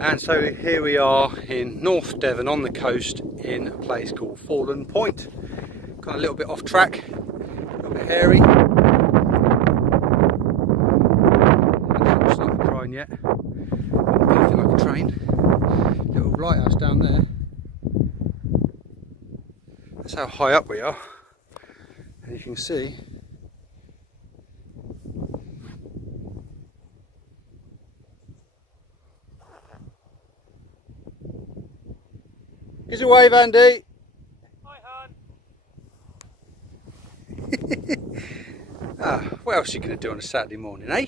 And so here we are in North Devon on the coast in a place called Fallen Point. Got a little bit off track, a little bit hairy. It's not started crying yet. Puffing like a train. Little lighthouse down there. That's how high up we are. And you can see Give us a wave, Andy. Hi, hon. What else are you going to do on a Saturday morning, eh?